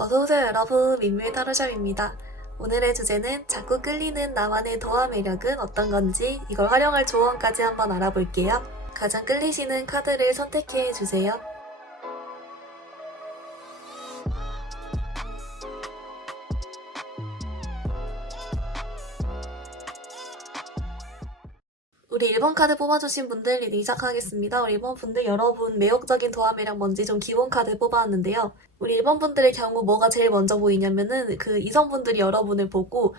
어서오세요 여러분, 민묘의 타로샵입니다. 오늘의 주제는 자꾸 끌리는 나만의 도화 매력은 어떤 건지 이걸 활용할 조언까지 한번 알아볼게요. 가장 끌리시는 카드를 선택해 주세요. 우리 1번 카드 뽑아주신 분들 리딩 시작하겠습니다. 우리 1번 분들 여러분 매력적인 도화 매력 뭔지 좀 기본 카드 뽑아왔는데요. 우리 1번 분들의 경우 뭐가 제일 먼저 보이냐면은 그 이성분들이 여러분을 보고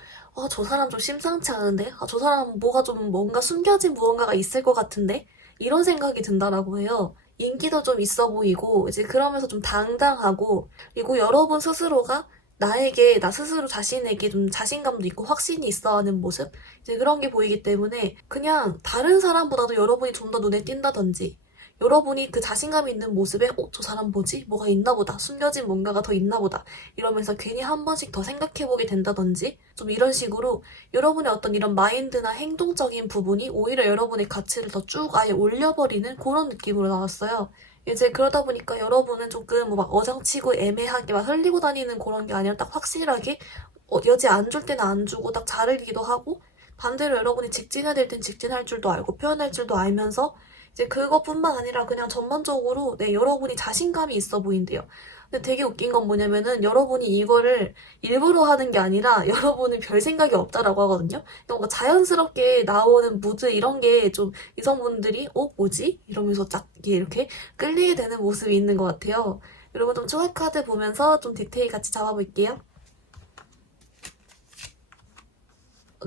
저 사람 좀 심상치 않은데? 저 사람 뭐가 좀 뭔가 숨겨진 무언가가 있을 것 같은데? 이런 생각이 든다라고 해요. 인기도 좀 있어 보이고 이제 그러면서 좀 당당하고 그리고 여러분 스스로가 나 스스로 자신에게 좀 자신감도 있고 확신이 있어 하는 모습? 이제 그런 게 보이기 때문에 그냥 다른 사람보다도 여러분이 좀 더 눈에 띈다든지 여러분이 그 자신감 있는 모습에 저 사람 뭐지? 뭐가 있나 보다. 숨겨진 뭔가가 더 있나 보다. 이러면서 괜히 한 번씩 더 생각해보게 된다든지 좀 이런 식으로 여러분의 어떤 이런 마인드나 행동적인 부분이 오히려 여러분의 가치를 더 쭉 아예 올려버리는 그런 느낌으로 나왔어요. 이제 그러다 보니까 여러분은 조금 뭐 막 어정치고 애매하게 막 흘리고 다니는 그런 게 아니라 딱 확실하게 여지 안 줄 때는 안 주고 딱 자르기도 하고 반대로 여러분이 직진해야 될 땐 직진할 줄도 알고 표현할 줄도 알면서 이제 그것뿐만 아니라 그냥 전반적으로 여러분이 자신감이 있어 보인대요. 근데 되게 웃긴 건 뭐냐면은 여러분이 이거를 일부러 하는 게 아니라 여러분은 별 생각이 없다라고 하거든요. 뭔가 자연스럽게 나오는 무드 이런 게 좀 이성분들이 뭐지? 이러면서 딱 이렇게 끌리게 되는 모습이 있는 것 같아요. 여러분 좀 추가 카드 보면서 좀 디테일 같이 잡아볼게요.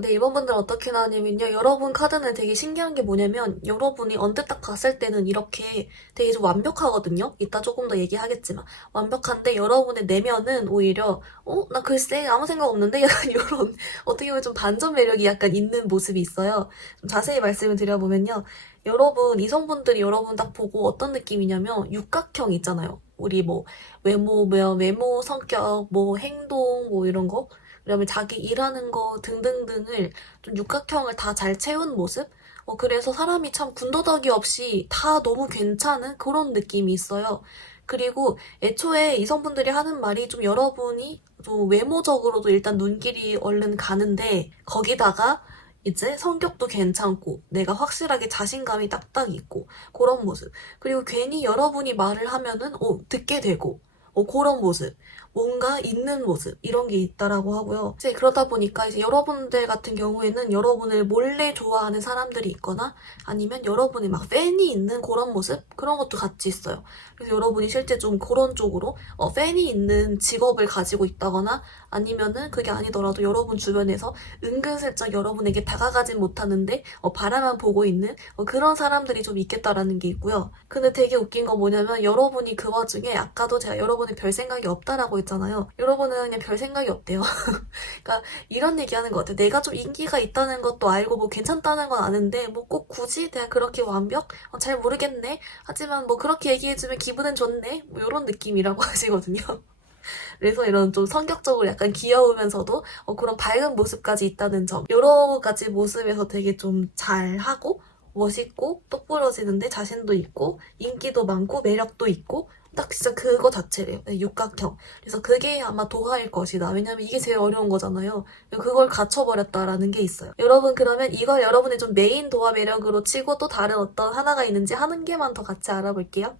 네, 이번 분들 어떻게 나왔냐면요. 여러분 카드는 되게 신기한 게 뭐냐면 여러분이 언뜻 딱 봤을 때는 이렇게 되게 좀 완벽하거든요. 이따 조금 더 얘기하겠지만 완벽한데 여러분의 내면은 오히려 나 글쎄 아무 생각 없는데 약간 이런 어떻게 보면 좀 반전 매력이 약간 있는 모습이 있어요. 좀 자세히 말씀을 드려보면요. 여러분 이성분들이 여러분 딱 보고 어떤 느낌이냐면 육각형 있잖아요. 우리 뭐 외모, 성격, 뭐 행동 뭐 이런 거 그다음에 자기 일하는 거 등등등을 좀 육각형을 다 잘 채운 모습? 그래서 사람이 참 군더더기 없이 다 너무 괜찮은 그런 느낌이 있어요. 그리고 애초에 이성분들이 하는 말이 좀 여러분이 좀 외모적으로도 일단 눈길이 얼른 가는데 거기다가 이제 성격도 괜찮고 내가 확실하게 자신감이 딱딱 있고 그런 모습. 그리고 괜히 여러분이 말을 하면은 듣게 되고 그런 모습. 뭔가 있는 모습 이런 게 있다라고 하고요. 이제 그러다 보니까 이제 여러분들 같은 경우에는 여러분을 몰래 좋아하는 사람들이 있거나 아니면 여러분이 막 팬이 있는 그런 모습 그런 것도 같이 있어요. 그래서 여러분이 실제 좀 그런 쪽으로 팬이 있는 직업을 가지고 있다거나 아니면은 그게 아니더라도 여러분 주변에서 은근슬쩍 여러분에게 다가가진 못하는데 바라만 보고 있는 그런 사람들이 좀 있겠다라는 게 있고요. 근데 되게 웃긴 건 뭐냐면 여러분이 그 와중에 아까도 제가 여러분이 별 생각이 없다라고 했잖아요. 여러분은 그냥 별 생각이 없대요. 그러니까 이런 얘기하는 것 같아요. 내가 좀 인기가 있다는 것도 알고 뭐 괜찮다는 건 아는데 뭐 꼭 굳이 내가 그렇게 완벽? 잘 모르겠네. 하지만 뭐 그렇게 얘기해주면 기분은 좋네. 뭐 이런 느낌이라고 하시거든요. 그래서 이런 좀 성격적으로 약간 귀여우면서도 그런 밝은 모습까지 있다는 점. 여러 가지 모습에서 되게 좀 잘하고 멋있고 똑부러지는데 자신도 있고 인기도 많고 매력도 있고 딱 진짜 그거 자체래요. 육각형. 그래서 그게 아마 도화일 것이다. 왜냐면 이게 제일 어려운 거잖아요. 그걸 갖춰버렸다라는 게 있어요. 여러분 그러면 이걸 여러분의 좀 메인 도화 매력으로 치고 또 다른 어떤 하나가 있는지 한 개만 더 같이 알아볼게요.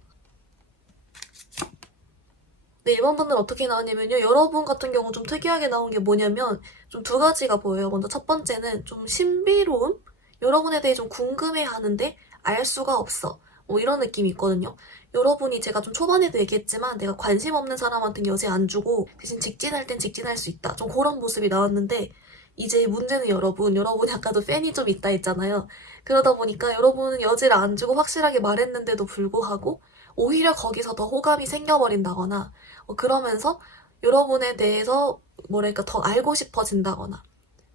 네, 이번 분은 어떻게 나왔냐면요. 여러분 같은 경우 좀 특이하게 나온 게 뭐냐면 좀 두 가지가 보여요. 먼저 첫 번째는 좀 신비로움? 여러분에 대해 좀 궁금해 하는데 알 수가 없어. 이런 느낌이 있거든요. 여러분이 제가 좀 초반에도 얘기했지만 내가 관심 없는 사람한테는 여지 안 주고 대신 직진할 땐 직진할 수 있다. 좀 그런 모습이 나왔는데 이제 문제는 여러분이 아까도 팬이 좀 있다 했잖아요. 그러다 보니까 여러분은 여지를 안 주고 확실하게 말했는데도 불구하고 오히려 거기서 더 호감이 생겨버린다거나 그러면서 여러분에 대해서 뭐랄까 더 알고 싶어진다거나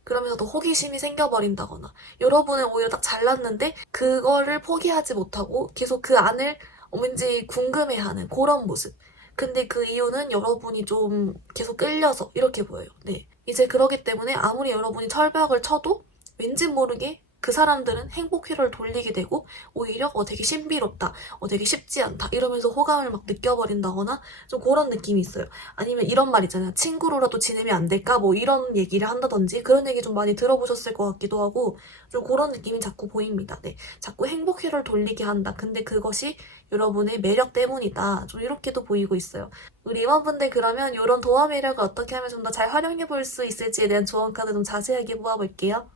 그러면서 더 호기심이 생겨버린다거나 여러분은 오히려 딱 잘났는데 그거를 포기하지 못하고 계속 그 안을 왠지 궁금해하는 그런 모습. 근데 그 이유는 여러분이 좀 계속 끌려서 이렇게 보여요. 네. 이제 그러기 때문에 아무리 여러분이 철벽을 쳐도 왠지 모르게 그 사람들은 행복 회로를 돌리게 되고 오히려 되게 신비롭다, 되게 쉽지 않다 이러면서 호감을 막 느껴버린다거나 좀 그런 느낌이 있어요. 아니면 이런 말 있잖아요. 친구로라도 지내면 안 될까? 뭐 이런 얘기를 한다든지 그런 얘기 좀 많이 들어보셨을 것 같기도 하고 좀 그런 느낌이 자꾸 보입니다. 네, 자꾸 행복 회로를 돌리게 한다. 근데 그것이 여러분의 매력 때문이다. 좀 이렇게도 보이고 있어요. 우리 임원분들 그러면 이런 도화 매력을 어떻게 하면 좀 더 잘 활용해 볼 수 있을지에 대한 조언 카드 좀 자세하게 모아볼게요.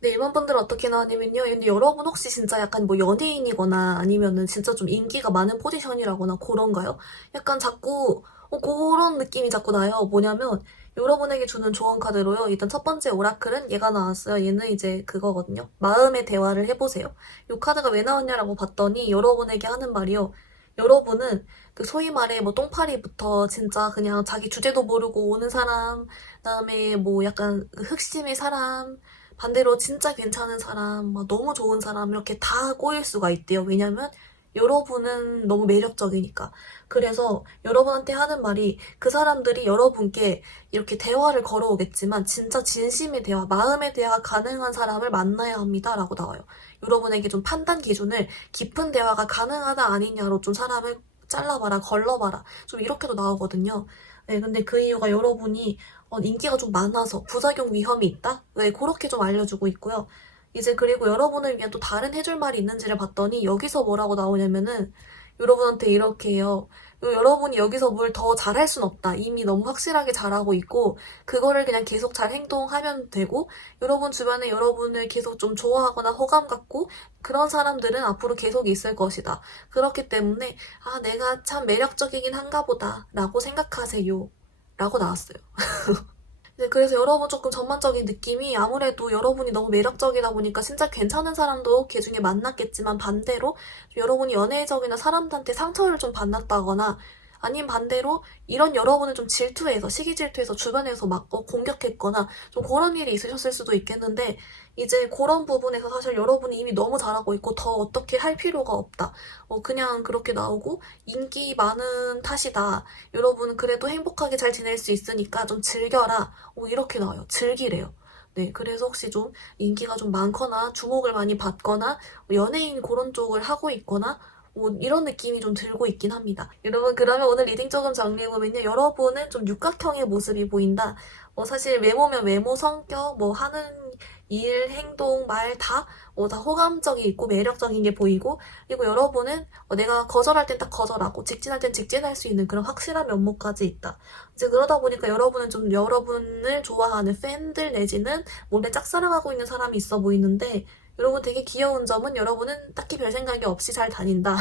네, 일반 분들은 어떻게 나왔냐면요. 근데 여러분 혹시 진짜 약간 뭐 연예인이거나 아니면은 진짜 좀 인기가 많은 포지션이라거나 그런가요? 약간 자꾸 그런 느낌이 자꾸 나요. 뭐냐면 여러분에게 주는 조언 카드로요. 일단 첫 번째 오라클은 얘가 나왔어요. 얘는 이제 그거거든요. 마음의 대화를 해보세요. 이 카드가 왜 나왔냐라고 봤더니 여러분에게 하는 말이요. 여러분은 그 소위 말해 뭐 똥파리부터 진짜 그냥 자기 주제도 모르고 오는 사람, 그다음에 뭐 약간 그 흑심의 사람, 반대로 진짜 괜찮은 사람, 막 너무 좋은 사람 이렇게 다 꼬일 수가 있대요. 왜냐면 여러분은 너무 매력적이니까. 그래서 여러분한테 하는 말이 그 사람들이 여러분께 이렇게 대화를 걸어오겠지만 진짜 진심의 대화, 마음의 대화가 가능한 사람을 만나야 합니다. 라고 나와요. 여러분에게 좀 판단 기준을 깊은 대화가 가능하다 아니냐로 좀 사람을 잘라봐라, 걸러봐라. 좀 이렇게도 나오거든요. 네, 근데 그 이유가 여러분이 인기가 좀 많아서 부작용 위험이 있다? 네, 그렇게 좀 알려주고 있고요. 이제 그리고 여러분을 위한 또 다른 해줄 말이 있는지를 봤더니 여기서 뭐라고 나오냐면은 여러분한테 이렇게 해요. 여러분이 여기서 뭘 더 잘할 순 없다. 이미 너무 확실하게 잘하고 있고 그거를 그냥 계속 잘 행동하면 되고 여러분 주변에 여러분을 계속 좀 좋아하거나 호감 갖고 그런 사람들은 앞으로 계속 있을 것이다. 그렇기 때문에 내가 참 매력적이긴 한가 보다 라고 생각하세요. 라고 나왔어요. 네, 그래서 여러분 조금 전반적인 느낌이 아무래도 여러분이 너무 매력적이다 보니까 진짜 괜찮은 사람도 걔 중에 만났겠지만 반대로 여러분이 연애적이나 사람들한테 상처를 좀 받았다거나 아니면 반대로 이런 여러분을 좀 질투해서 시기 질투해서 주변에서 막 공격했거나 좀 그런 일이 있으셨을 수도 있겠는데 이제 그런 부분에서 사실 여러분이 이미 너무 잘하고 있고 더 어떻게 할 필요가 없다. 그냥 그렇게 나오고 인기 많은 탓이다. 여러분 그래도 행복하게 잘 지낼 수 있으니까 좀 즐겨라. 이렇게 나와요. 즐기래요. 네, 그래서 혹시 좀 인기가 좀 많거나 주목을 많이 받거나 연예인 그런 쪽을 하고 있거나 이런 느낌이 좀 들고 있긴 합니다. 여러분 그러면 오늘 리딩 조금 정리해보면요. 여러분은 좀 육각형의 모습이 보인다. 사실 외모면 외모, 성격, 뭐 하는 일, 행동, 말 다 호감적이 있고 매력적인 게 보이고 그리고 여러분은 내가 거절할 땐 딱 거절하고 직진할 땐 직진할 수 있는 그런 확실한 면모까지 있다. 이제 그러다 보니까 여러분은 좀 여러분을 좋아하는 팬들 내지는 몰래 짝사랑하고 있는 사람이 있어 보이는데 여러분 되게 귀여운 점은 여러분은 딱히 별 생각이 없이 잘 다닌다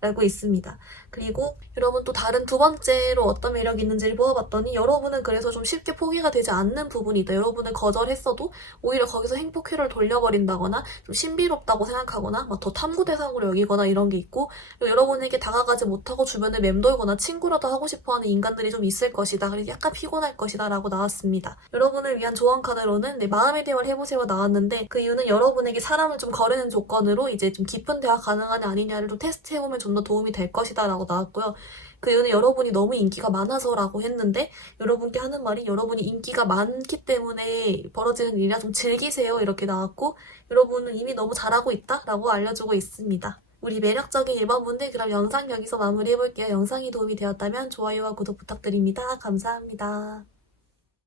라고 있습니다. 그리고 여러분 또 다른 두 번째로 어떤 매력이 있는지를 보아봤더니 여러분은 그래서 좀 쉽게 포기가 되지 않는 부분이 있다. 여러분은 거절했어도 오히려 거기서 행복회를 돌려버린다거나 좀 신비롭다고 생각하거나 막 더 탐구 대상으로 여기거나 이런 게 있고 여러분에게 다가가지 못하고 주변을 맴돌거나 친구라도 하고 싶어하는 인간들이 좀 있을 것이다. 그래서 약간 피곤할 것이다 라고 나왔습니다. 여러분을 위한 조언 카드로는 마음의 대화를 해보세요 나왔는데 그 이유는 여러분에게 사람을 좀 거르는 조건으로 이제 좀 깊은 대화 가능하냐 아니냐를 좀 테스트해보면 좀 더 도움이 될 것이다 라고 나왔고요. 그 이유는 여러분이 너무 인기가 많아서라고 했는데 여러분께 하는 말이 여러분이 인기가 많기 때문에 벌어지는 일이라 좀 즐기세요 이렇게 나왔고 여러분은 이미 너무 잘하고 있다 라고 알려주고 있습니다. 우리 매력적인 1번분들 그럼 영상 여기서 마무리해볼게요. 영상이 도움이 되었다면 좋아요와 구독 부탁드립니다. 감사합니다.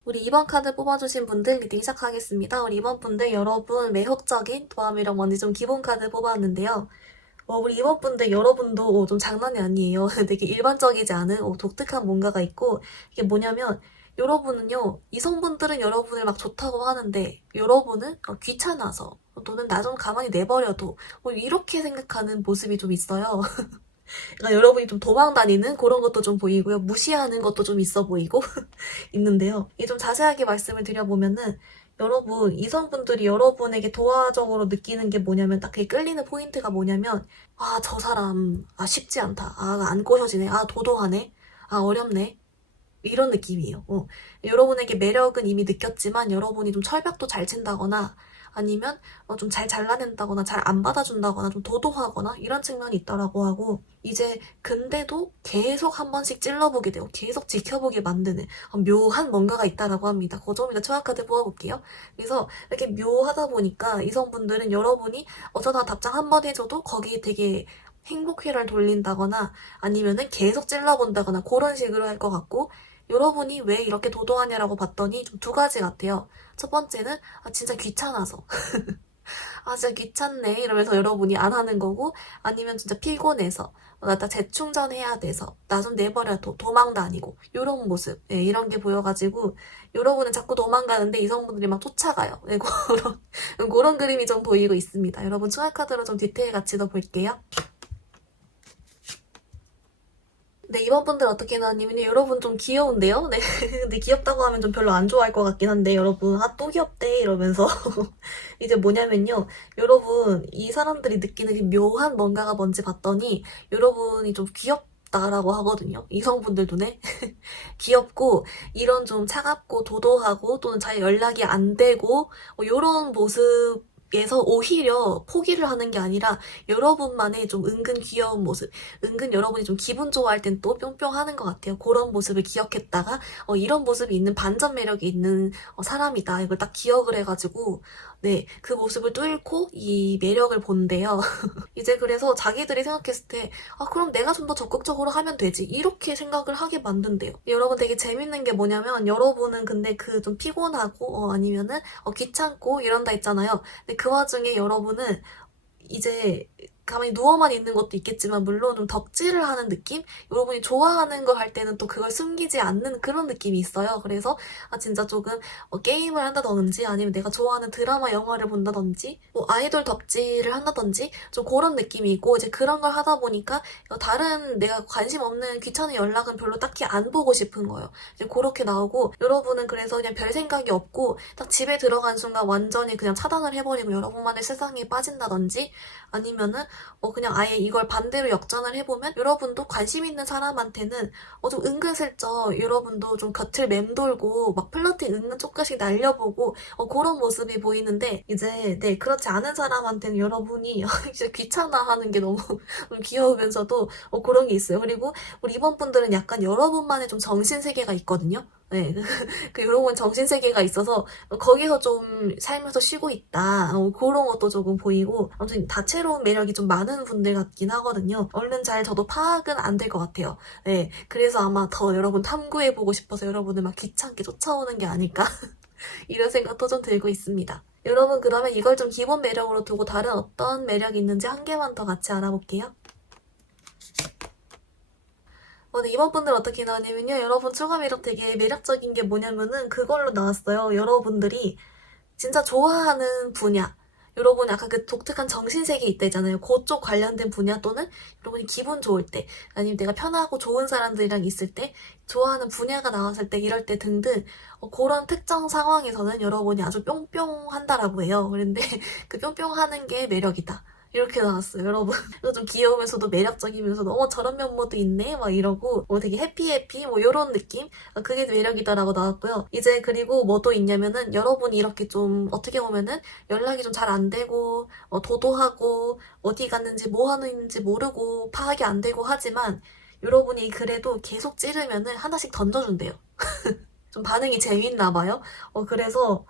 우리 2번 카드 뽑아주신 분들 리딩 시작하겠습니다. 우리 2번 분들 여러분 매혹적인 도화매력 먼저 좀 기본 카드 뽑았는데요. 우리 2번 분들 여러분도 좀 장난이 아니에요. 되게 일반적이지 않은 독특한 뭔가가 있고 이게 뭐냐면 여러분은요 이성분들은 여러분을 막 좋다고 하는데 여러분은 귀찮아서 또는 나 좀 가만히 내버려둬 이렇게 생각하는 모습이 좀 있어요. 그러니까 여러분이 좀 도망 다니는 그런 것도 좀 보이고요. 무시하는 것도 좀 있어 보이고 있는데요. 이게 좀 자세하게 말씀을 드려보면은 여러분 이성분들이 여러분에게 도화적으로 느끼는 게 뭐냐면 딱 그게 끌리는 포인트가 뭐냐면 저 사람 쉽지 않다. 안 꼬셔지네. 도도하네. 어렵네. 이런 느낌이에요. 여러분에게 매력은 이미 느꼈지만 여러분이 좀 철벽도 잘 친다거나 아니면 좀 잘 잘라낸다거나 잘 안 받아준다거나 좀 도도하거나 이런 측면이 있다라고 하고, 이제 근데도 계속 한 번씩 찔러보게 되고 계속 지켜보게 만드는 묘한 뭔가가 있다라고 합니다. 그 좀 이따 초안카드 뽑아볼게요. 그래서 이렇게 묘하다 보니까 이성분들은 여러분이 어쩌다 답장 한 번 해줘도 거기에 되게 행복회를 돌린다거나 아니면은 계속 찔러본다거나 그런 식으로 할 것 같고, 여러분이 왜 이렇게 도도하냐라고 봤더니 좀 두 가지 같아요. 첫 번째는 진짜 귀찮아서 진짜 귀찮네 이러면서 여러분이 안 하는 거고, 아니면 진짜 피곤해서 나 재충전해야 돼서 나 좀 내버려 도망 다니고 이런 모습, 이런 게 보여가지고 여러분은 자꾸 도망가는데 이성분들이 막 쫓아가요. 그런 그림이 좀 보이고 있습니다. 여러분 추가카드로 좀 디테일 같이 더 볼게요. 네, 이번 분들 어떻게 나왔냐면요. 여러분 좀 귀여운데요? 네. 근데 귀엽다고 하면 좀 별로 안 좋아할 것 같긴 한데, 여러분, 또 귀엽대. 이러면서. 이제 뭐냐면요. 여러분, 이 사람들이 느끼는 그 묘한 뭔가가 뭔지 봤더니, 여러분이 좀 귀엽다라고 하거든요. 이성분들 눈에. 귀엽고, 이런 좀 차갑고, 도도하고, 또는 잘 연락이 안 되고, 요런 모습, 에서 오히려 포기를 하는 게 아니라 여러분만의 좀 은근 귀여운 모습, 은근 여러분이 좀 기분 좋아할 땐 또 뿅뿅 하는 것 같아요. 그런 모습을 기억했다가 이런 모습이 있는 반전 매력이 있는 사람이다. 이걸 딱 기억을 해가지고 네, 그 모습을 뚫고 이 매력을 본대요. 이제 그래서 자기들이 생각했을 때 그럼 내가 좀 더 적극적으로 하면 되지. 이렇게 생각을 하게 만든대요. 여러분 되게 재밌는 게 뭐냐면 여러분은 근데 그 좀 피곤하고 아니면은 귀찮고 이런다 했잖아요. 근데 그 와중에 여러분은 이제 가만히 누워만 있는 것도 있겠지만 물론 좀 덕질을 하는 느낌? 여러분이 좋아하는 거 할 때는 또 그걸 숨기지 않는 그런 느낌이 있어요. 그래서 진짜 조금 게임을 한다든지 아니면 내가 좋아하는 드라마, 영화를 본다든지 뭐 아이돌 덕질을 한다든지 좀 그런 느낌이 있고, 이제 그런 걸 하다 보니까 다른 내가 관심 없는 귀찮은 연락은 별로 딱히 안 보고 싶은 거예요. 이제 그렇게 나오고, 여러분은 그래서 그냥 별 생각이 없고 딱 집에 들어간 순간 완전히 그냥 차단을 해버리고 여러분만의 세상에 빠진다든지, 아니면은 그냥 아예 이걸 반대로 역전을 해보면 여러분도 관심 있는 사람한테는 좀 은근슬쩍 여러분도 좀 곁을 맴돌고 막 플러팅 은근 조금씩 날려보고 그런 모습이 보이는데, 이제 네, 그렇지 않은 사람한테는 여러분이 진짜 귀찮아하는 게 너무 좀 귀여우면서도 그런 게 있어요. 그리고 우리 이번 분들은 약간 여러분만의 좀 정신세계가 있거든요. 네, 그 여러분 정신세계가 있어서 거기서 좀 살면서 쉬고 있다. 그런 것도 조금 보이고, 아무튼 다채로운 매력이 좀 많은 분들 같긴 하거든요. 얼른 잘 저도 파악은 안 될 것 같아요. 네, 그래서 아마 더 여러분 탐구해보고 싶어서 여러분을 막 귀찮게 쫓아오는 게 아닐까 이런 생각도 좀 들고 있습니다. 여러분 그러면 이걸 좀 기본 매력으로 두고 다른 어떤 매력이 있는지 한 개만 더 같이 알아볼게요. 네, 이번 분들 어떻게 나왔냐면요. 여러분 추가 매력 되게 매력적인 게 뭐냐면은 그걸로 나왔어요. 여러분들이 진짜 좋아하는 분야, 여러분 약간 그 독특한 정신세계 있다잖아요. 그쪽 관련된 분야, 또는 여러분이 기분 좋을 때, 아니면 내가 편하고 좋은 사람들이랑 있을 때, 좋아하는 분야가 나왔을 때, 이럴 때 등등 그런 특정 상황에서는 여러분이 아주 뿅뿅한다라고 해요. 그런데 그 뿅뿅하는 게 매력이다. 이렇게 나왔어요, 여러분. 그래서 좀 귀여우면서도 매력적이면서도 저런 면모도 있네 막 이러고 되게 해피해피 뭐 이런 느낌? 그게 매력이다라고 나왔고요. 이제 그리고 뭐 또 있냐면은 여러분이 이렇게 좀 어떻게 보면은 연락이 좀 잘 안 되고 도도하고 어디 갔는지 뭐 하는지 모르고 파악이 안 되고 하지만, 여러분이 그래도 계속 찌르면은 하나씩 던져준대요. 좀 반응이 재밌나 봐요. 그래서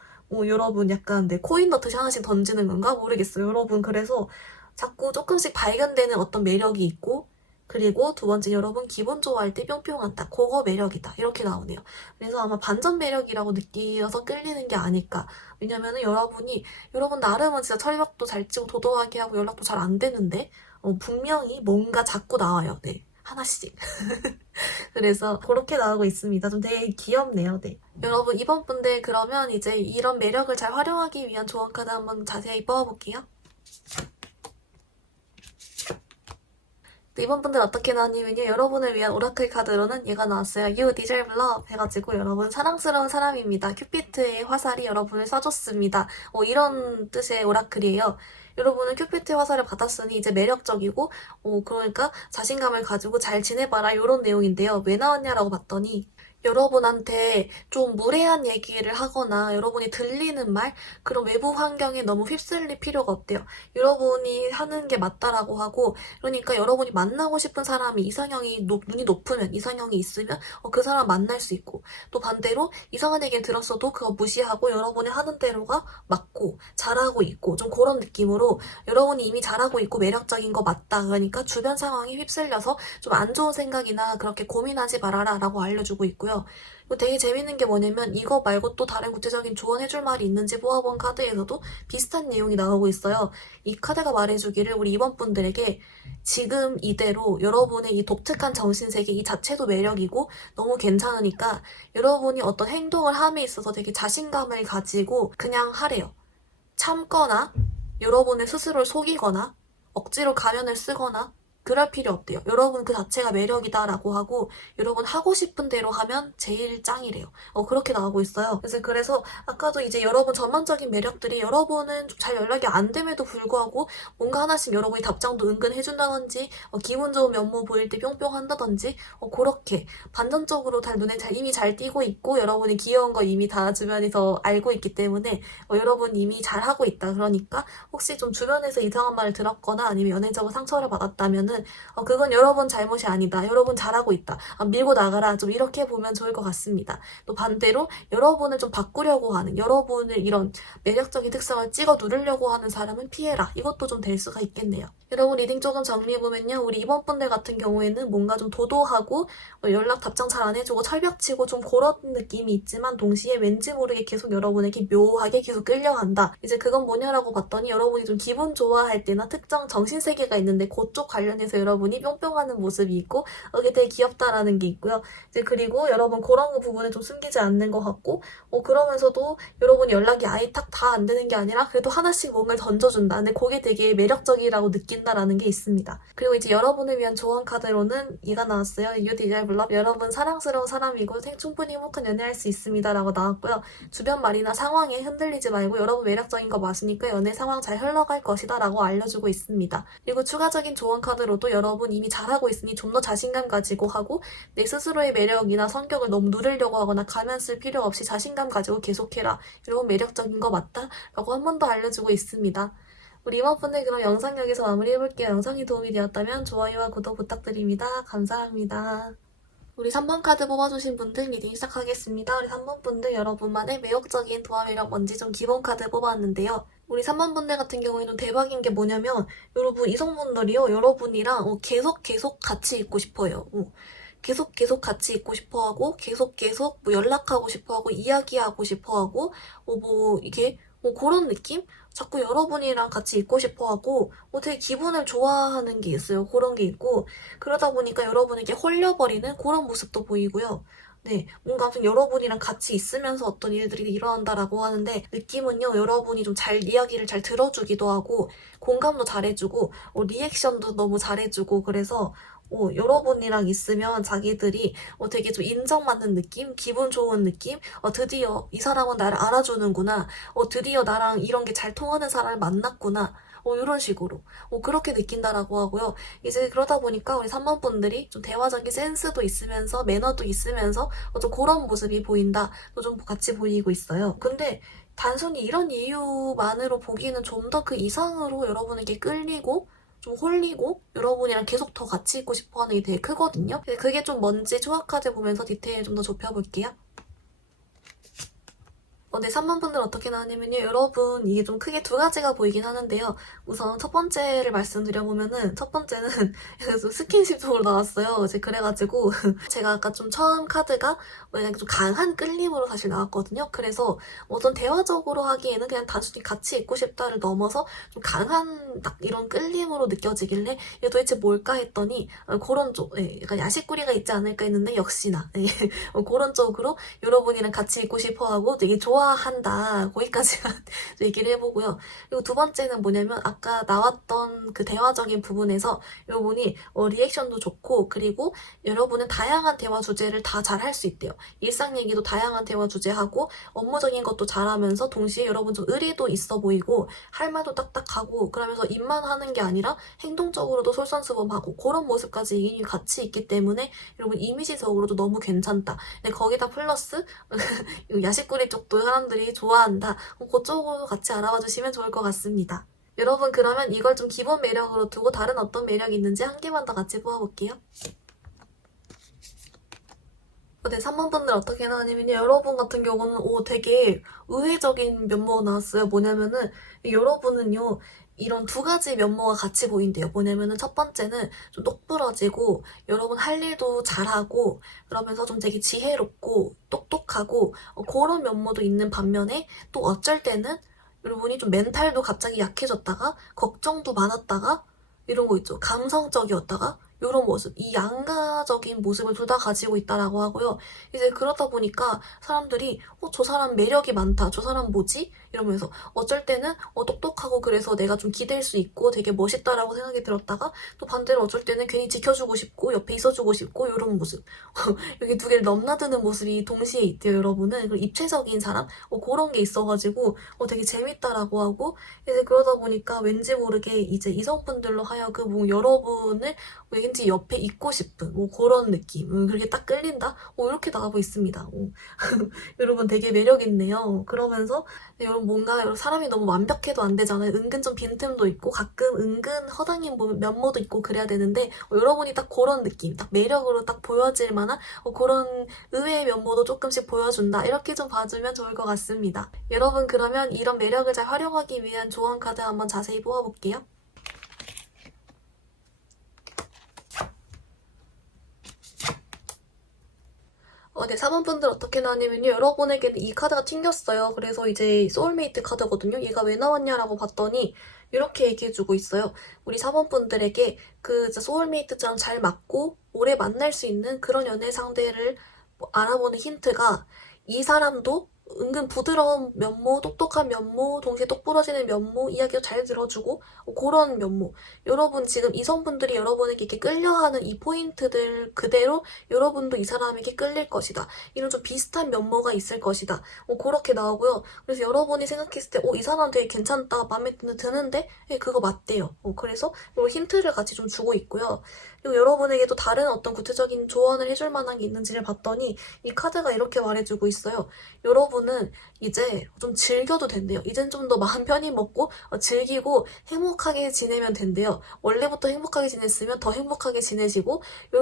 여러분 약간 코인 넣듯이 하나씩 던지는 건가 모르겠어요. 여러분 그래서 자꾸 조금씩 발견되는 어떤 매력이 있고, 그리고 두 번째 여러분 기분 좋아할 때 뿅뿅한다. 그거 매력이다. 이렇게 나오네요. 그래서 아마 반전 매력이라고 느끼어서 끌리는 게 아닐까. 왜냐면은 여러분 나름은 진짜 철벽도 잘 치고 도도하게 하고 연락도 잘 안 되는데 분명히 뭔가 자꾸 나와요. 네. 하나씩. 그래서 그렇게 나오고 있습니다. 좀 되게 귀엽네요. 네. 여러분 이번 분들 그러면 이제 이런 매력을 잘 활용하기 위한 조언 카드 한번 자세히 뽑아볼게요. 네, 이번 분들 어떻게 나왔냐면요. 여러분을 위한 오라클 카드로는 얘가 나왔어요. You deserve love 해가지고 여러분 사랑스러운 사람입니다. 큐피트의 화살이 여러분을 쏴줬습니다. 이런 뜻의 오라클이에요. 여러분은 큐피트의 화살을 받았으니 이제 매력적이고 그러니까 자신감을 가지고 잘 지내봐라 이런 내용인데요. 왜 나왔냐라고 봤더니 여러분한테 좀 무례한 얘기를 하거나 여러분이 들리는 말, 그런 외부 환경에 너무 휩쓸릴 필요가 없대요. 여러분이 하는 게 맞다라고 하고, 그러니까 여러분이 만나고 싶은 사람이 눈이 높으면, 이상형이 있으면 그 사람 만날 수 있고, 또 반대로 이상한 얘기를 들었어도 그거 무시하고 여러분이 하는 대로가 맞고 잘하고 있고, 좀 그런 느낌으로 여러분이 이미 잘하고 있고 매력적인 거 맞다. 그러니까 주변 상황에 휩쓸려서 좀 안 좋은 생각이나 그렇게 고민하지 말아라 라고 알려주고 있고요. 그리고 되게 재밌는 게 뭐냐면 이거 말고 또 다른 구체적인 조언해줄 말이 있는지 뽑아본 카드에서도 비슷한 내용이 나오고 있어요. 이 카드가 말해주기를 우리 이번 분들에게 지금 이대로 여러분의 이 독특한 정신세계 이 자체도 매력이고 너무 괜찮으니까 여러분이 어떤 행동을 함에 있어서 되게 자신감을 가지고 그냥 하래요. 참거나 여러분의 스스로를 속이거나 억지로 가면을 쓰거나 그럴 필요 없대요. 여러분 그 자체가 매력이다라고 하고 여러분 하고 싶은 대로 하면 제일 짱이래요. 그렇게 나오고 있어요. 그래서 아까도 이제 여러분 전반적인 매력들이 여러분은 좀 잘 연락이 안 됨에도 불구하고 뭔가 하나씩 여러분이 답장도 은근 해준다든지 기분 좋은 면모 보일 때 뿅뿅 한다든지 그렇게 반전적으로 눈에 이미 잘 띄고 있고 여러분이 귀여운 거 이미 다 주변에서 알고 있기 때문에 여러분 이미 잘하고 있다. 그러니까 혹시 좀 주변에서 이상한 말을 들었거나 아니면 연애적으로 상처를 받았다면은 그건 여러분 잘못이 아니다. 여러분 잘하고 있다. 밀고 나가라. 좀 이렇게 보면 좋을 것 같습니다. 또 반대로 여러분을 좀 바꾸려고 하는 여러분을 이런 매력적인 특성을 찍어 누르려고 하는 사람은 피해라. 이것도 좀 될 수가 있겠네요. 여러분 리딩 조금 정리해보면요. 우리 이번 분들 같은 경우에는 뭔가 좀 도도하고 연락 답장 잘 안 해주고 철벽치고 좀 그런 느낌이 있지만 동시에 왠지 모르게 계속 여러분에게 묘하게 계속 끌려간다. 이제 그건 뭐냐라고 봤더니 여러분이 좀 기분 좋아할 때나 특정 정신세계가 있는데 그쪽 관련해서 여러분이 뿅뿅하는 모습이 있고 그게 되게 귀엽다라는 게 있고요. 이제 그리고 여러분 그런 부분을 좀 숨기지 않는 것 같고 그러면서도 여러분이 연락이 아예 딱 다 안 되는 게 아니라 그래도 하나씩 뭔가를 던져준다. 근데 그게 되게 매력적이라고 느낀다라는 게 있습니다. 그리고 이제 여러분을 위한 조언 카드로는 이가 나왔어요. You deserve love. 여러분 사랑스러운 사람이고 충분히 행복한 연애할 수 있습니다. 라고 나왔고요. 주변 말이나 상황에 흔들리지 말고 여러분 매력적인 거 맞으니까 연애 상황 잘 흘러갈 것이다. 라고 알려주고 있습니다. 그리고 추가적인 조언 카드로도 여러분 이미 잘하고 있으니 좀 더 자신감 가지고 하고 내 스스로의 매력이나 성격을 너무 누르려고 하거나 가면 쓸 필요 없이 자신감 가지고 계속해라. 여러분 매력적인 거 맞다. 라고 한 번 더 알려주고 있습니다. 우리 이번 분들 그럼 영상 여기서 마무리해볼게요. 영상이 도움이 되었다면 좋아요와 구독 부탁드립니다. 감사합니다. 우리 3번 카드 뽑아주신 분들 리딩 시작하겠습니다. 우리 3번 분들 여러분만의 매력적인 도화 매력 뭔지 좀 기본 카드 뽑았는데요. 우리 3번 분들 같은 경우에는 대박인 게 뭐냐면 여러분 이성분들이요. 여러분이랑 계속 같이 있고 싶어요. 계속 같이 있고 싶어하고 계속 뭐 연락하고 싶어하고 이야기하고 싶어하고 이게 그런 느낌? 자꾸 여러분이랑 같이 있고 싶어하고 되게 기분을 좋아하는 게 있어요. 그런 게 있고 그러다 보니까 여러분에게 홀려버리는 그런 모습도 보이고요. 네, 뭔가 아무튼 여러분이랑 같이 있으면서 어떤 일들이 일어난다라고 하는데 느낌은요. 여러분이 좀 이야기를 잘 들어주기도 하고 공감도 잘해주고 리액션도 너무 잘해주고 그래서 여러분이랑 있으면 자기들이 되게 좀 인정받는 느낌? 기분 좋은 느낌? 드디어 이 사람은 나를 알아주는구나. 드디어 나랑 이런 게 잘 통하는 사람을 만났구나. 이런 식으로. 그렇게 느낀다라고 하고요. 이제 그러다 보니까 우리 3번 분들이 좀 대화적인 센스도 있으면서 매너도 있으면서 좀 그런 모습이 보인다. 또 좀 같이 보이고 있어요. 근데 단순히 이런 이유만으로 보기는 좀 더 그 이상으로 여러분에게 끌리고 좀 홀리고 여러분이랑 계속 더 같이 있고 싶어 하는 게 되게 크거든요. 그게 좀 뭔지 초합카드 보면서 디테일 좀 더 좁혀볼게요. 네, 3번 분들 어떻게 나왔냐면요. 여러분, 이게 좀 크게 두 가지가 보이긴 하는데요. 우선 첫 번째를 말씀드려보면은, 첫 번째는 스킨십 쪽으로 나왔어요. 이제 그래가지고, 제가 아까 좀 처음 카드가 그냥 좀 강한 끌림으로 사실 나왔거든요. 그래서 어떤 대화적으로 하기에는 그냥 단순히 같이 있고 싶다를 넘어서 좀 강한 딱 이런 끌림으로 느껴지길래, 이게 도대체 뭘까 했더니, 그런 쪽, 약간 야식구리가 있지 않을까 했는데, 역시나, 그런 쪽으로 여러분이랑 같이 있고 싶어 하고 되게 좋아 좋아한다. 거기까지만 얘기를 해보고요. 그리고 두 번째는 뭐냐면 아까 나왔던 그 대화적인 부분에서 여러분이 리액션도 좋고 그리고 여러분은 다양한 대화 주제를 다 잘 할 수 있대요. 일상 얘기도 다양한 대화 주제하고 업무적인 것도 잘하면서 동시에 여러분 좀 의리도 있어 보이고 할 말도 딱딱하고 그러면서 입만 하는 게 아니라 행동적으로도 솔선수범하고 그런 모습까지 이인이 같이 있기 때문에 여러분 이미지적으로도 너무 괜찮다. 근데 거기다 플러스 야식꾸리 쪽도 사람들이 좋아한다. 그쪽으로 같이 알아봐 주시면 좋을 것 같습니다. 여러분 그러면 이걸 좀 기본 매력으로 두고 다른 어떤 매력이 있는지 한 개만 더 같이 뽑아볼게요. 네, 3번분들 어떻게 나왔냐면요. 여러분 같은 경우는 되게 의외적인 면모가 나왔어요. 뭐냐면은 여러분은요. 이런 두 가지 면모가 같이 보인대요. 뭐냐면은 첫 번째는 좀 똑부러지고 여러분 할 일도 잘하고 그러면서 좀 되게 지혜롭고 똑똑하고 그런 면모도 있는 반면에 또 어쩔 때는 여러분이 좀 멘탈도 갑자기 약해졌다가 걱정도 많았다가 이런 거 있죠. 감성적이었다가 이런 모습, 이 양가적인 모습을 둘 다 가지고 있다라고 하고요. 이제 그러다 보니까 사람들이 저 사람 매력이 많다. 저 사람 뭐지? 이러면서 어쩔 때는 똑똑하고 그래서 내가 좀 기댈 수 있고 되게 멋있다라고 생각이 들었다가 또 반대로 어쩔 때는 괜히 지켜주고 싶고 옆에 있어주고 싶고 이런 모습. 여기 두 개를 넘나드는 모습이 동시에 있대요, 여러분은. 그리고 입체적인 사람? 그런 게 있어가지고 되게 재밌다라고 하고 이제 그러다 보니까 왠지 모르게 이제 이성분들로 하여금 여러분을 왠지 옆에 있고 싶은 그런 느낌. 그렇게 딱 끌린다? 이렇게 나오고 있습니다. 여러분 되게 매력있네요. 그러면서 여러분 뭔가 여러분 사람이 너무 완벽해도 안 되잖아요. 은근 좀 빈틈도 있고 가끔 은근 허당인 면모도 있고 그래야 되는데 여러분이 딱 그런 느낌, 딱 매력으로 딱 보여질 만한 그런 의외의 면모도 조금씩 보여준다. 이렇게 좀 봐주면 좋을 것 같습니다. 여러분 그러면 이런 매력을 잘 활용하기 위한 조언 카드 한번 자세히 뽑아볼게요. 네, 4번분들 어떻게 나왔냐면요. 여러분에게는 이 카드가 튕겼어요. 그래서 이제 소울메이트 카드거든요. 얘가 왜 나왔냐라고 봤더니 이렇게 얘기해주고 있어요. 우리 4번분들에게 그 소울메이트처럼 잘 맞고 오래 만날 수 있는 그런 연애 상대를 알아보는 힌트가 이 사람도 은근 부드러운 면모, 똑똑한 면모, 동시에 똑부러지는 면모, 이야기도 잘 들어주고 그런 면모. 여러분 지금 이성분들이 여러분에게 이렇게 끌려하는 이 포인트들 그대로 여러분도 이 사람에게 끌릴 것이다. 이런 좀 비슷한 면모가 있을 것이다. 그렇게 나오고요. 그래서 여러분이 생각했을 때 이 사람 되게 괜찮다, 마음에 드는데 그거 맞대요. 그래서 힌트를 같이 좀 주고 있고요. 그리고 여러분에게 또 다른 어떤 구체적인 조언을 해줄 만한 게 있는지를 봤더니 이 카드가 이렇게 말해주고 있어요. 여러분은 이제 좀 즐겨도 된대요. 이젠 좀 더 마음 편히 먹고 즐기고 행복하게 지내면 된대요. 원래부터 행복하게 지냈으면 더 행복하게 지내시고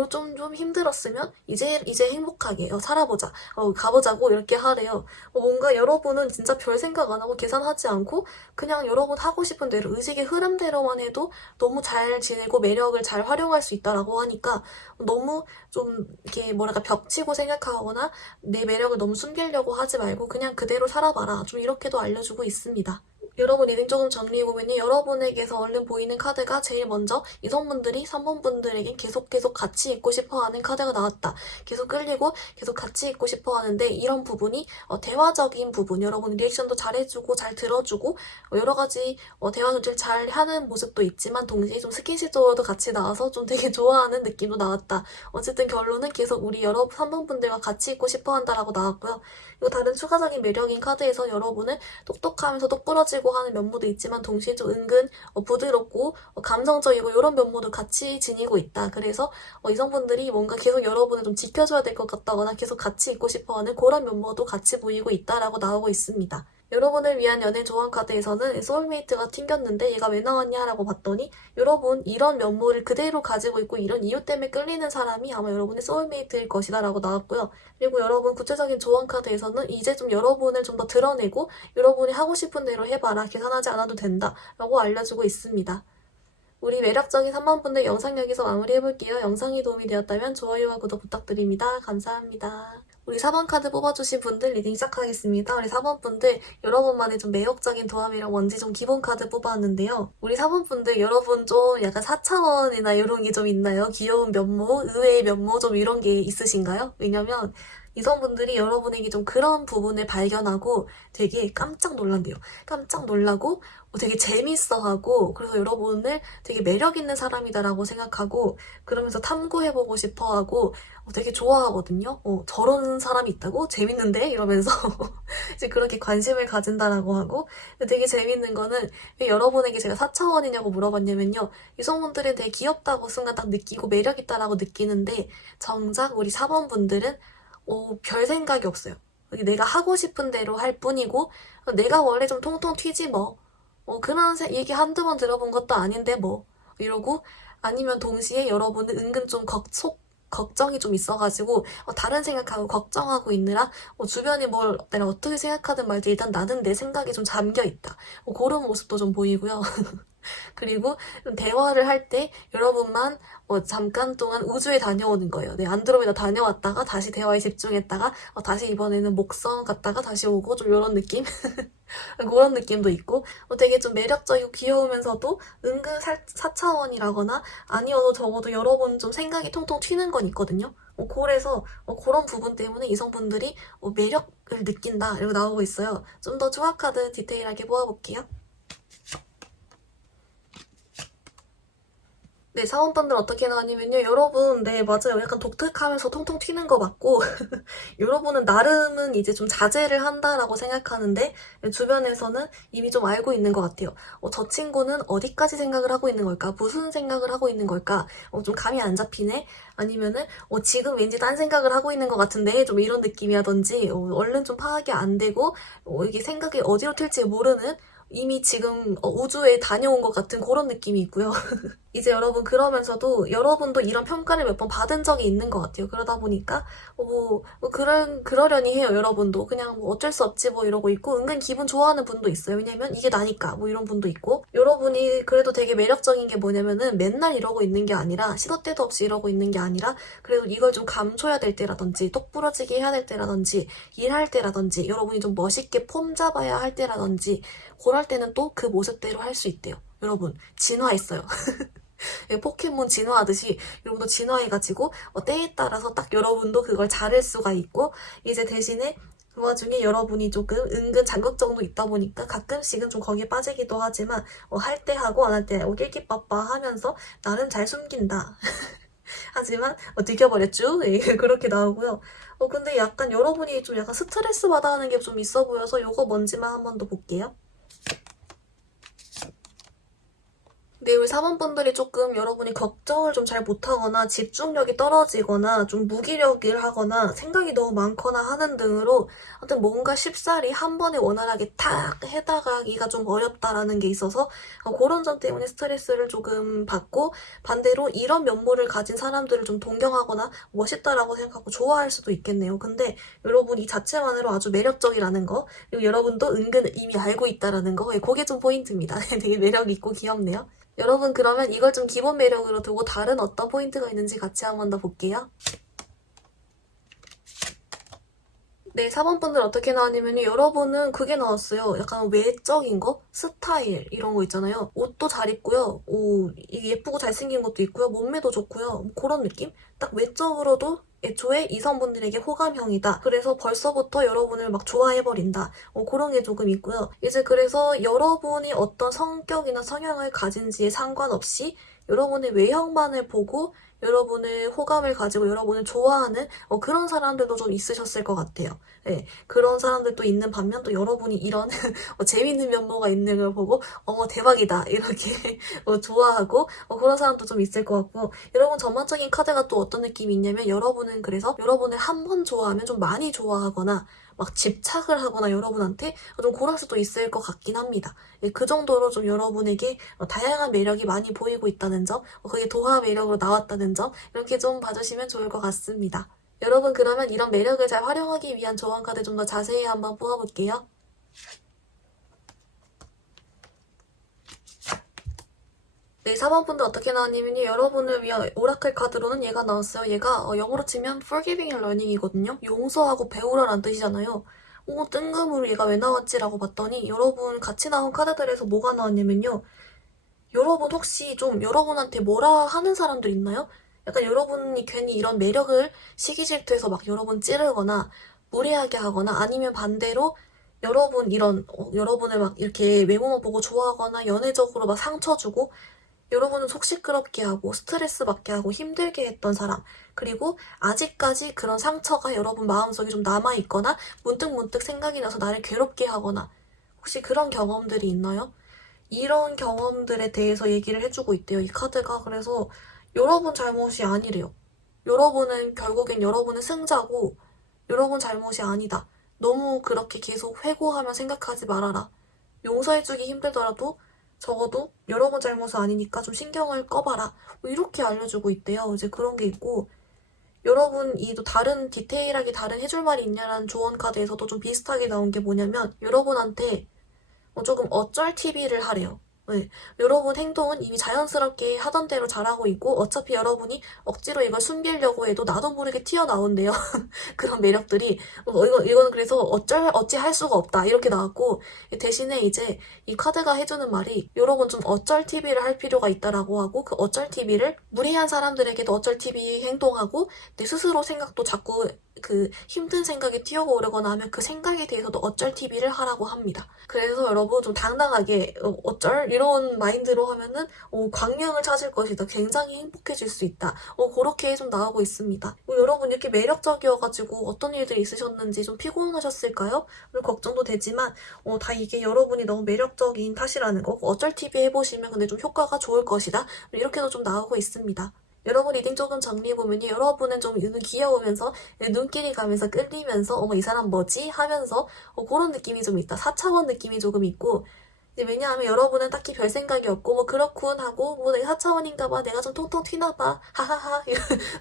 좀 힘들었으면 이제 행복하게 살아보자. 가보자고 이렇게 하래요. 뭔가 여러분은 진짜 별 생각 안 하고 계산하지 않고 그냥 여러분 하고 싶은 대로 의식의 흐름대로만 해도 너무 잘 지내고 매력을 잘 활용할 수 있다라고 하니까 너무 좀 이렇게 뭐랄까 벽치고 생각하거나 내 매력을 너무 숨기려고 하지 말고 그냥 그대로 살아봐라. 좀 이렇게도 알려주고 있습니다. 여러분 리딩 조금 정리해보면요. 여러분에게서 얼른 보이는 카드가 제일 먼저 이성분들이 3번분들에게 계속 같이 있고 싶어하는 카드가 나왔다. 계속 끌리고 계속 같이 있고 싶어하는데 이런 부분이 대화적인 부분, 여러분 리액션도 잘해주고 잘 들어주고 여러 가지 대화를 잘 하는 모습도 있지만 동시에 좀 스킨십적으로도 같이 나와서 좀 되게 좋아하는 느낌도 나왔다. 어쨌든 결론은 계속 우리 여러 3번분들과 같이 있고 싶어한다라고 나왔고요. 그리고 다른 추가적인 매력인 카드에서 여러분은 똑똑하면서 똑부러지고 하는 면모도 있지만 동시에 좀 은근 부드럽고 감성적이고 이런 면모도 같이 지니고 있다. 그래서 이성분들이 뭔가 계속 여러분을 좀 지켜줘야 될 것 같다거나 계속 같이 있고 싶어하는 그런 면모도 같이 보이고 있다라고 나오고 있습니다. 여러분을 위한 연애 조언 카드에서는 소울메이트가 튕겼는데 얘가 왜 나왔냐라고 봤더니 여러분 이런 면모를 그대로 가지고 있고 이런 이유 때문에 끌리는 사람이 아마 여러분의 소울메이트일 것이다 라고 나왔고요. 그리고 여러분 구체적인 조언 카드에서는 이제 좀 여러분을 좀 더 드러내고 여러분이 하고 싶은 대로 해봐라. 계산하지 않아도 된다 라고 알려주고 있습니다. 우리 매력적인 3번분들 영상 여기서 마무리해볼게요. 영상이 도움이 되었다면 좋아요와 구독 부탁드립니다. 감사합니다. 우리 4번 카드 뽑아주신 분들 리딩 시작하겠습니다. 우리 4번 분들 여러분만의 좀 매력적인 도함이랑 뭔지 좀 기본 카드 뽑아왔는데요. 우리 4번 분들 여러분 좀 약간 4차원이나 이런 게 좀 있나요? 귀여운 면모, 의외의 면모 좀 이런 게 있으신가요? 왜냐면 이성분들이 여러분에게 좀 그런 부분을 발견하고 되게 깜짝 놀란대요. 깜짝 놀라고 되게 재밌어하고 그래서 여러분을 되게 매력있는 사람이다라고 생각하고 그러면서 탐구해보고 싶어하고 되게 좋아하거든요. 저런 사람이 있다고? 재밌는데? 이러면서 이제 그렇게 관심을 가진다라고 하고 되게 재밌는 거는 왜 여러분에게 제가 4차원이냐고 물어봤냐면요. 이성분들은 되게 귀엽다고 순간 딱 느끼고 매력있다라고 느끼는데 정작 우리 4번 분들은 별 생각이 없어요. 내가 하고 싶은 대로 할 뿐이고 내가 원래 좀 통통 튀지 뭐 그런 얘기 한두 번 들어본 것도 아닌데 뭐 이러고 아니면 동시에 여러분은 은근 좀 걱정이 좀 있어가지고 다른 생각하고 걱정하고 있느라 주변이 뭘 내가 어떻게 생각하든 말든 일단 나는 내 생각이 좀 잠겨있다. 그런 모습도 좀 보이고요. 그리고 대화를 할 때 여러분만 잠깐 동안 우주에 다녀오는 거예요. 네, 안드로메다 다녀왔다가 다시 대화에 집중했다가 다시 이번에는 목성 갔다가 다시 오고 좀 이런 느낌? 그런 느낌도 있고 되게 좀 매력적이고 귀여우면서도 은근 4차원이라거나 아니어도 적어도 여러분 좀 생각이 통통 튀는 건 있거든요. 그래서 그런 부분 때문에 이성분들이 매력을 느낀다 이렇게 나오고 있어요. 좀 더 조합카드 디테일하게 모아볼게요. 네, 사원분들 어떻게 나왔냐면요. 여러분, 네, 맞아요. 약간 독특하면서 통통 튀는 거 맞고, 여러분은 나름은 이제 좀 자제를 한다라고 생각하는데, 주변에서는 이미 좀 알고 있는 것 같아요. 저 친구는 어디까지 생각을 하고 있는 걸까? 무슨 생각을 하고 있는 걸까? 좀 감이 안 잡히네? 아니면은, 지금 왠지 딴 생각을 하고 있는 것 같은데, 좀 이런 느낌이라든지, 얼른 좀 파악이 안 되고, 이게 생각이 어디로 튈지 모르는, 이미 지금 우주에 다녀온 것 같은 그런 느낌이 있고요. 이제 여러분 그러면서도 여러분도 이런 평가를 몇 번 받은 적이 있는 것 같아요. 그러다 보니까 그러려니 해요. 여러분도 그냥 뭐 어쩔 수 없지 뭐 이러고 있고 은근 기분 좋아하는 분도 있어요. 왜냐면 이게 나니까 뭐 이런 분도 있고 여러분이 그래도 되게 매력적인 게 뭐냐면은 맨날 이러고 있는 게 아니라 시도 때도 없이 이러고 있는 게 아니라 그래도 이걸 좀 감춰야 될 때라든지 똑부러지게 해야 될 때라든지 일할 때라든지 여러분이 좀 멋있게 폼 잡아야 할 때라든지 그럴 때는 또 그 모습대로 할 수 있대요. 여러분 진화했어요. 포켓몬 진화하듯이 여러분도 진화해가지고 때에 따라서 딱 여러분도 그걸 자를 수가 있고 이제 대신에 그 와중에 여러분이 조금 은근 자극적도 있다 보니까 가끔씩은 좀 거기에 빠지기도 하지만 할 때 하고 안 할 때 낄끼빠빠 하면서 나름 잘 숨긴다. 하지만 들켜버렸죠? 네, 그렇게 나오고요. 근데 약간 여러분이 좀 약간 스트레스 받아 하는 게 좀 있어 보여서 요거 뭔지만 한 번 더 볼게요. 네, 우리 사원분들이 조금 여러분이 걱정을 좀 잘 못하거나 집중력이 떨어지거나 좀 무기력을 하거나 생각이 너무 많거나 하는 등으로 아무튼 뭔가 쉽사리 한 번에 원활하게 탁 해나가기가 좀 어렵다라는 게 있어서 그런 점 때문에 스트레스를 조금 받고 반대로 이런 면모를 가진 사람들을 좀 동경하거나 멋있다라고 생각하고 좋아할 수도 있겠네요. 근데 여러분 이 자체만으로 아주 매력적이라는 거 그리고 여러분도 은근 이미 알고 있다라는 거 그게 좀 포인트입니다. 되게 매력 있고 귀엽네요. 여러분 그러면 이걸 좀 기본 매력으로 두고 다른 어떤 포인트가 있는지 같이 한 번 더 볼게요. 네, 4번분들 어떻게 나왔냐면요. 여러분은 그게 나왔어요. 약간 외적인 거? 스타일 이런 거 있잖아요. 옷도 잘 입고요. 이게 예쁘고 잘생긴 것도 있고요. 몸매도 좋고요. 뭐 그런 느낌? 딱 외적으로도 애초에 이성분들에게 호감형이다. 그래서 벌써부터 여러분을 막 좋아해버린다. 그런 게 조금 있고요. 이제 그래서 여러분이 어떤 성격이나 성향을 가진지에 상관없이 여러분의 외형만을 보고 여러분의 호감을 가지고 여러분을 좋아하는 그런 사람들도 좀 있으셨을 것 같아요. 네, 그런 사람들도 있는 반면 또 여러분이 이런 재밌는 면모가 있는 걸 보고 대박이다 이렇게 좋아하고 그런 사람도 좀 있을 것 같고 여러분 전반적인 카드가 또 어떤 느낌이 있냐면 여러분은 그래서 여러분을 한 번 좋아하면 좀 많이 좋아하거나 막 집착을 하거나 여러분한테 좀 그럴 수도 있을 것 같긴 합니다. 예, 그 정도로 좀 여러분에게 다양한 매력이 많이 보이고 있다는 점, 그게 도화 매력으로 나왔다는 점 이렇게 좀 봐주시면 좋을 것 같습니다. 여러분 그러면 이런 매력을 잘 활용하기 위한 조언 카드 좀 더 자세히 한번 뽑아볼게요. 네, 4번분들 어떻게 나왔냐면요. 여러분을 위한 오라클 카드로는 얘가 나왔어요. 얘가 영어로 치면 forgiving and learning이거든요. 용서하고 배우라는 뜻이잖아요. 뜬금으로 얘가 왜 나왔지라고 봤더니 여러분 같이 나온 카드들에서 뭐가 나왔냐면요. 여러분 혹시 좀 여러분한테 뭐라 하는 사람들 있나요? 약간 여러분이 괜히 이런 매력을 시기 질투해서 막 여러분 찌르거나 무례하게 하거나 아니면 반대로 여러분을 막 이렇게 외모만 보고 좋아하거나 연애적으로 막 상처 주고 여러분은 속 시끄럽게 하고 스트레스 받게 하고 힘들게 했던 사람, 그리고 아직까지 그런 상처가 여러분 마음속에 좀 남아있거나 문득문득 생각이 나서 나를 괴롭게 하거나 혹시 그런 경험들이 있나요? 이런 경험들에 대해서 얘기를 해주고 있대요, 이 카드가. 그래서 여러분 잘못이 아니래요. 여러분은 결국엔 여러분은 승자고 여러분 잘못이 아니다. 너무 그렇게 계속 회고하며 생각하지 말아라. 용서해주기 힘들더라도 적어도 여러분 잘못은 아니니까 좀 신경을 꺼봐라. 뭐 이렇게 알려주고 있대요. 이제 그런 게 있고, 여러분이 또 다른 디테일하게 다른 해줄 말이 있냐라는 조언 카드에서도 좀 비슷하게 나온 게 뭐냐면 여러분한테 조금 어쩔 TV를 하래요. 네. 여러분 행동은 이미 자연스럽게 하던 대로 잘하고 있고 어차피 여러분이 억지로 이걸 숨기려고 해도 나도 모르게 튀어나온대요. 그런 매력들이. 이거는 그래서 어찌 할 수가 없다 이렇게 나왔고, 대신에 이제 이 카드가 해주는 말이 여러분 좀 어쩔 TV를 할 필요가 있다라고 하고, 그 어쩔 TV를 무례한 사람들에게도 어쩔 TV 행동하고 내 스스로 생각도 자꾸 그 힘든 생각이 뛰어오르거나 하면 그 생각에 대해서도 어쩔 TV를 하라고 합니다. 그래서 여러분 좀 당당하게 어쩔 이런 마인드로 하면은 광명을 찾을 것이다. 굉장히 행복해질 수 있다. 그렇게 좀 나오고 있습니다. 여러분 이렇게 매력적이어가지고 어떤 일들이 있으셨는지 좀 피곤하셨을까요? 걱정도 되지만 다 이게 여러분이 너무 매력적인 탓이라는 거. 어쩔 TV 해보시면 근데 좀 효과가 좋을 것이다. 이렇게도 좀 나오고 있습니다. 여러분 리딩 조금 정리해보면 여러분은 좀 귀여우면서 눈길이 가면서 끌리면서 어머 이 사람 뭐지? 하면서 그런 느낌이 좀 있다. 4차원 느낌이 조금 있고, 왜냐하면 여러분은 딱히 별 생각이 없고 뭐 그렇군 하고 뭐 내가 4차원인가봐 내가 좀 통통 튀나봐 하하하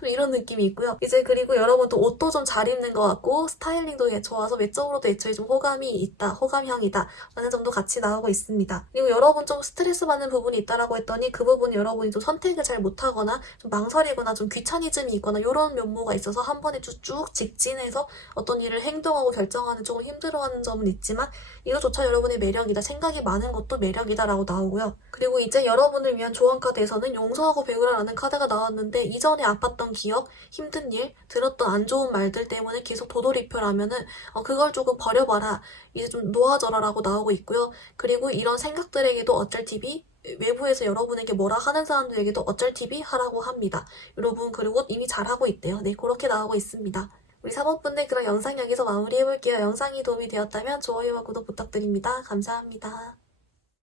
이런 느낌이 있고요. 이제 그리고 여러분 또 옷도 좀 잘 입는 것 같고 스타일링도 좋아서 외적으로도 애초에 좀 호감이 있다, 호감형이다 라는 점도 같이 나오고 있습니다. 그리고 여러분 좀 스트레스 받는 부분이 있다라고 했더니 그 부분 여러분이 좀 선택을 잘 못하거나 좀 망설이거나 좀 귀차니즘이 있거나 이런 면모가 있어서 한 번에 쭉 직진해서 어떤 일을 행동하고 결정하는 조금 힘들어하는 점은 있지만 이거조차 여러분의 매력이다, 생각이 많은 것도 매력이다라고 나오고요. 그리고 이제 여러분을 위한 조언 카드에서는 용서하고 배우라라는 카드가 나왔는데, 이전에 아팠던 기억, 힘든 일, 들었던 안 좋은 말들 때문에 계속 도돌이표라면은 그걸 조금 버려봐라, 이제 좀 놓아져라라고 나오고 있고요. 그리고 이런 생각들에게도 어쩔 TV, 외부에서 여러분에게 뭐라 하는 사람들에게도 어쩔 TV 하라고 합니다. 여러분 그리고 이미 잘하고 있대요. 네, 그렇게 나오고 있습니다. 우리 사모분들 그럼 영상 여기서 마무리해볼게요. 영상이 도움이 되었다면 좋아요와 구독 부탁드립니다. 감사합니다.